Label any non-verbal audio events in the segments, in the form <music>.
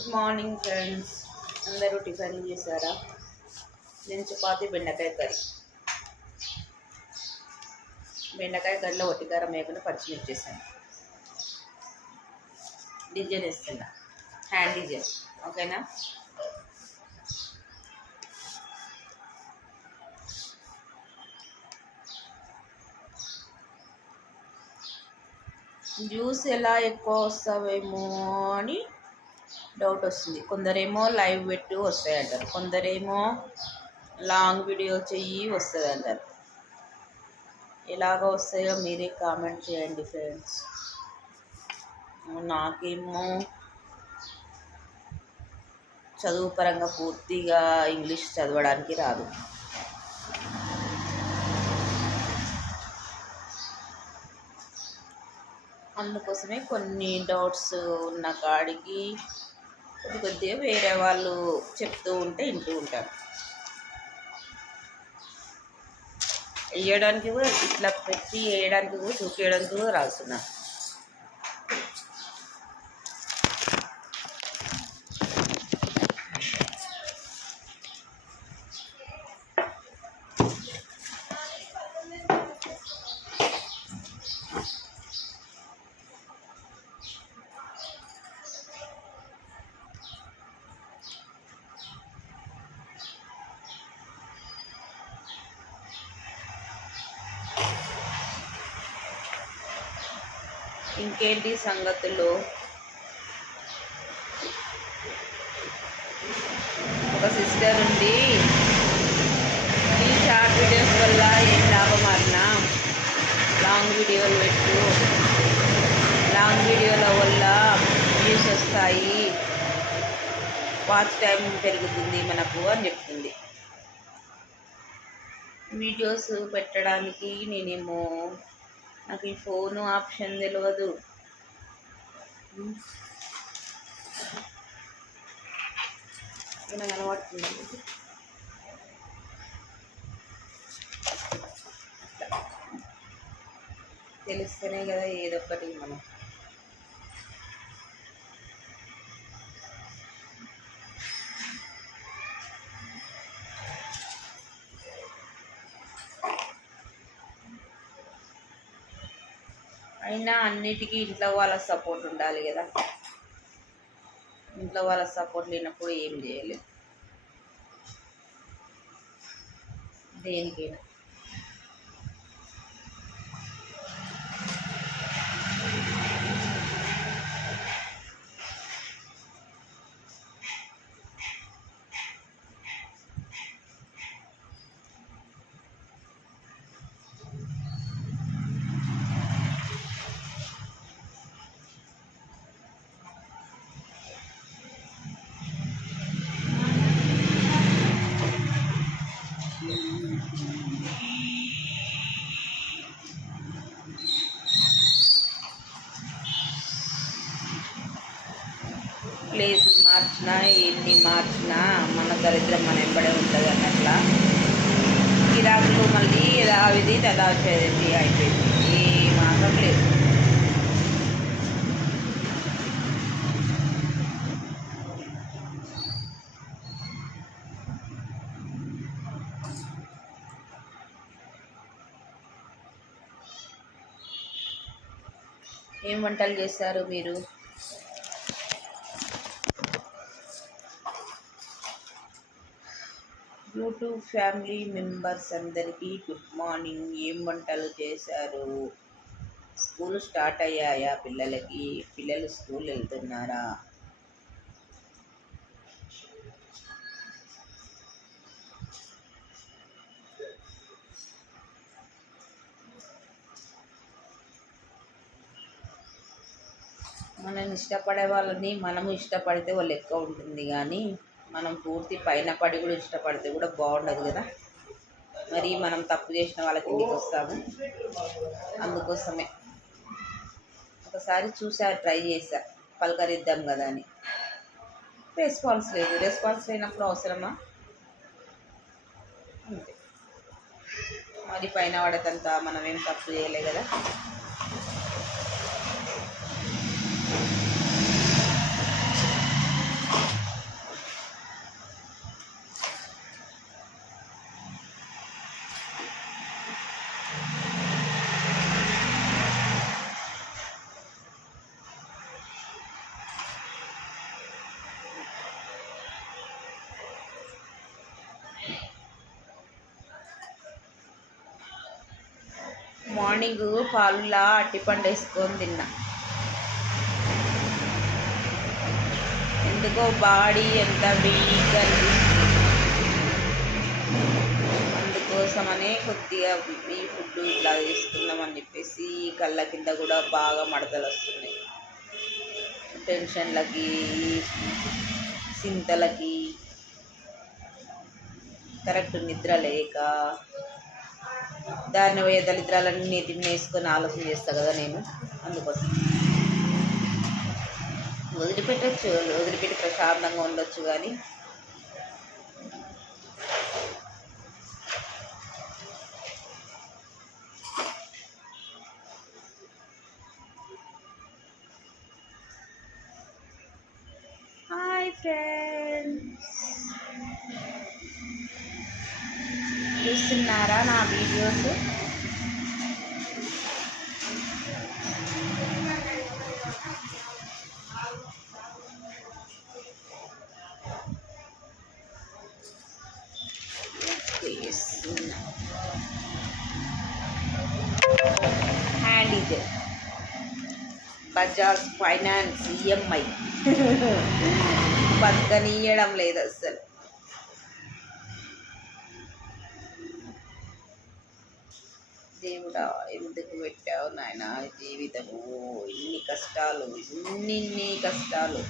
Good morning friends. అందరూ tiffin చేశారా? నేను చపాతి బెండకాయ కర్రీ. బెండకాయ కర్రీలో ఒట్టికారం వేయకుండా పచ్చిమిర్చి చేశాను డిజైన్ ఇస్తున్నా హ్యాండ్ డిజైన్. ఓకేనా? జ్యూస్ ఎలా ఎక్కువ వస్తావేమో అని డౌట్ వస్తుంది. కొందరేమో లైవ్ పెట్టి వస్తాయి అంటారు కొందరేమో లాంగ్ వీడియో చెయ్యి వస్తుంది అంటారు ఎలాగ వస్తాయో మీరే కామెంట్ చేయండి ఫ్రెండ్స్. నాకేమో చదువు పరంగా పూర్తిగా ఇంగ్లీష్ చదవడానికి రాదు. అందుకోసమే కొన్ని డౌట్స్ ఉన్న కాడికి కొద్ది కొద్దిగా వేరే వాళ్ళు చెప్తూ ఉంటే వింటూ ఉంటారు. వేయడానికి కూడా ఇట్లా పెట్టి వేయడానికి కూడా చూపించడానికి కూడా రాస్తున్నారు. ఇంకేంటి సంగతులు? ఒక సిస్టర్ ఉంది. ఈ షార్ట్ వీడియోస్ వల్ల ఏం లాభం అన్నా? లాంగ్ వీడియోలు పెట్టు. లాంగ్ వీడియోల వల్ల వ్యూస్ వస్తాయి. వాచ్ టైం పెరుగుతుంది మనకు అని చెప్తుంది. వీడియోస్ పెట్టడానికి నేనేమో నాకు ఈ ఫోన్ ఆప్షన్ తెలియదు నాకు కనబడుతుంది తెలుస్తేనే కదా ఏదొక్కటి మనం అయినా అన్నిటికీ ఇంట్లో వాళ్ళ సపోర్ట్ ఉండాలి కదా. ఇంట్లో వాళ్ళ సపోర్ట్ లేనప్పుడు ఏం చేయలేదు దేనికైనా. ప్లేస్ మార్చినా ఎన్ని మార్చినా మన దరిద్రం మన ఎంబడే ఉంటుంది అన్నట్లా. గిరాకులు మళ్ళీ యథావిధి తదాచేది అయిపోయింది. ఏ మాత్రం లేదు. ఏం వంటలు చేస్తారు మీరు? యూట్యూబ్ ఫ్యామిలీ మెంబర్స్ అందరికీ గుడ్ మార్నింగ్ ఏం వంటలు చేశారు? స్కూల్ స్టార్ట్ అయ్యాయా పిల్లలకి? పిల్లలు స్కూల్ వెళ్తున్నారా? మనం ఇష్టపడే వాళ్ళని మనము ఇష్టపడితే వాళ్ళు ఎక్కువ ఉంటుంది కానీ మనం పూర్తి పైన పడి కూడా ఇష్టపడితే కూడా బాగుండదు కదా. మరి మనం తప్పు చేసిన వాళ్ళకి ఇంటికి వస్తాము? అందుకోసమే. ఒకసారి చూసా ట్రై చేశా. పలకరిద్దాం కదా అని. రెస్పాన్స్ లేదు. రెస్పాన్స్ లేనప్పుడు అవసరమా? అంతే. మరి పైన పడతంతా మనం ఏం తప్పు చేయలే కదా. మార్నింగ్ పాలులా అట్టిపండు వేసుకొని తిన్నా. ఎందుకో బాడీ ఎంత వీక్ అనిపిస్తుంది. అందుకోసమనే కొద్దిగా ఈ ఫుడ్ ఇట్లా తీసుకుందామని చెప్పేసి కళ్ళ కింద కూడా బాగా మడతలు వస్తున్నాయి. టెన్షన్లకి చింతలకి కరెక్ట్ నిద్ర లేక దారిన పోయే దరిద్రాలన్నీ వేసుకొని ఆలోచన చేస్తా కదా నేను అందుకోసం. వదిలిపెట్టచ్చు వదిలిపెట్టి ప్రశాంతంగా ఉండొచ్చు కానీ చూస్తున్నారా నా వీడియోస్? హ్యాండ్ ఇది. Bajaj finance EMI. <laughs> బతకనీయడం లేదు అసలు దేవుడా ఎందుకు పెట్టావు నాయన జీవితము? ఇన్ని కష్టాలు ఇన్ని కష్టాలు.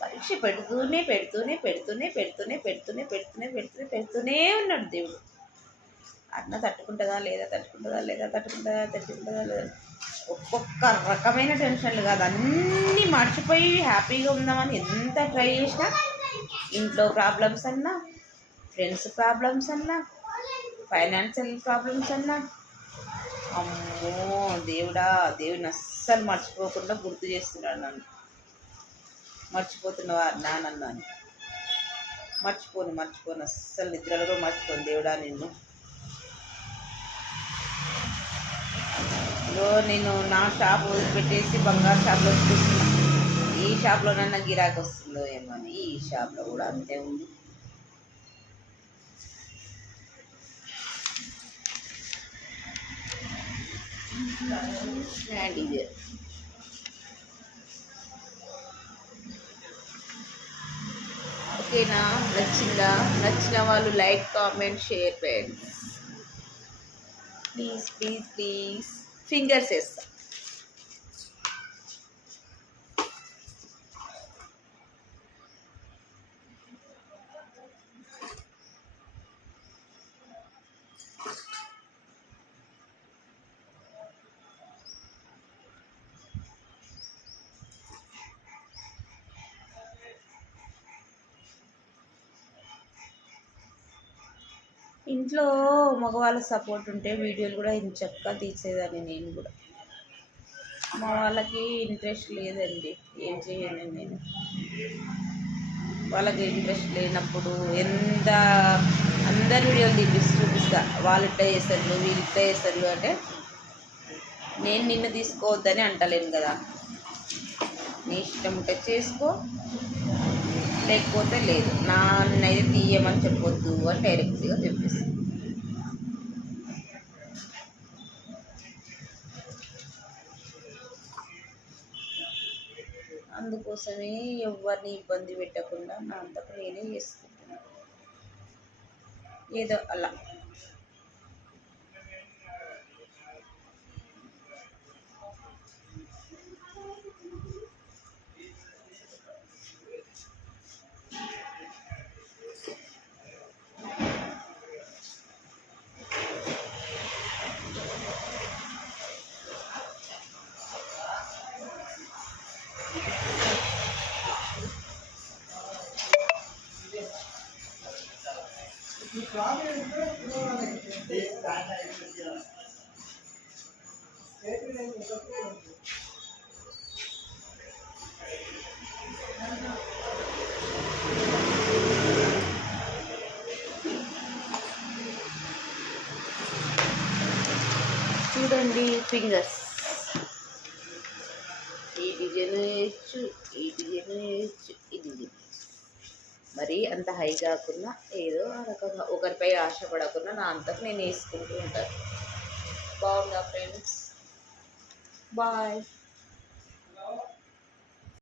పరీక్ష పెడుతూనే పెడుతూనే పెడుతూనే పెడుతూనే పెడుతూనే పెడుతూనే పెడుతూనే పెడుతూనే ఉన్నాడు దేవుడు. అన్న తట్టుకుంటుందా లేదా తట్టుకుంటుందా లేదా తట్టుకుంటుందా తట్టుకుంటుందా లేదా ఒక్కొక్క రకమైన టెన్షన్లు కాదు. అన్నీ మర్చిపోయి హ్యాపీగా ఉందామని ఎంత ట్రై చేసినా ఇంట్లో ప్రాబ్లమ్స్ అన్నా ఫ్రెండ్స్ ప్రాబ్లమ్స్ అన్నా ఫైనాన్షియల్ ప్రాబ్లమ్స్ అన్నా అమ్మో దేవుడా దేవుని అస్సలు మర్చిపోకుండా గుర్తు చేస్తున్నాడు నన్ను. మర్చిపోతున్నవా నానన్నాను మర్చిపోను మర్చిపోను అస్సలు నిద్రలో మర్చిపోను. దేవుడా నిన్ను. ఇదిగో నేను నా షాప్ పెట్టేసి బంగారు షాప్లో చూస్తున్నా. ఈ షాప్లోనన్నా గిరాకీ వస్తుందో ఏమో అని. ఈ షాప్లో కూడా అంతే ఉంది. అండ్ ఇదే ఓకేనా? నచ్చిందా? నచ్చిన వాళ్ళు like comment share friends. Please please please fingers is ఇంట్లో మగవాళ్ళ సపోర్ట్ ఉంటే వీడియోలు కూడా చక్కగా తీసేదాన్ని నేను కూడా. మా వాళ్ళకి ఇంట్రెస్ట్ లేదండి ఏం చేయను నేను? వాళ్ళకి ఇంట్రెస్ట్ లేనప్పుడు ఎంత అందరి వీడియోలు తీపిస్తూ చూపిస్తా. వాళ్ళు ఇట్లా చేస్తారు వీళ్ళు ఇట్లా చేస్తారు అంటే నేను నిన్ను తీసుకోవద్దని అంటలేను కదా. నీ ఇష్టం ఉంటే చేసుకో లేకపోతే లేదు. నాన్నైతే తీయమని చెప్పొద్దు అని డైరెక్ట్గా చెప్పేసి. అందుకోసమే ఎవరిని ఇబ్బంది పెట్టకుండా నా అంతకు నేనే చేసుకుంటున్నాను ఏదో అలా. చూడండి ఫింగర్స్ ఈ డిజైన్ వేయచ్చు ఈ డిజైన్ వేయచ్చు ఈ డిజైన్ వేయచ్చు మరి అంత హై కాకుండా ఏదో ఆ రకంగా ఒకరిపై ఆశపడకుండా నా అంతకు నేను వేసుకుంటూ ఉంటాను. బాగుందా ఫ్రెండ్స్ బాయ్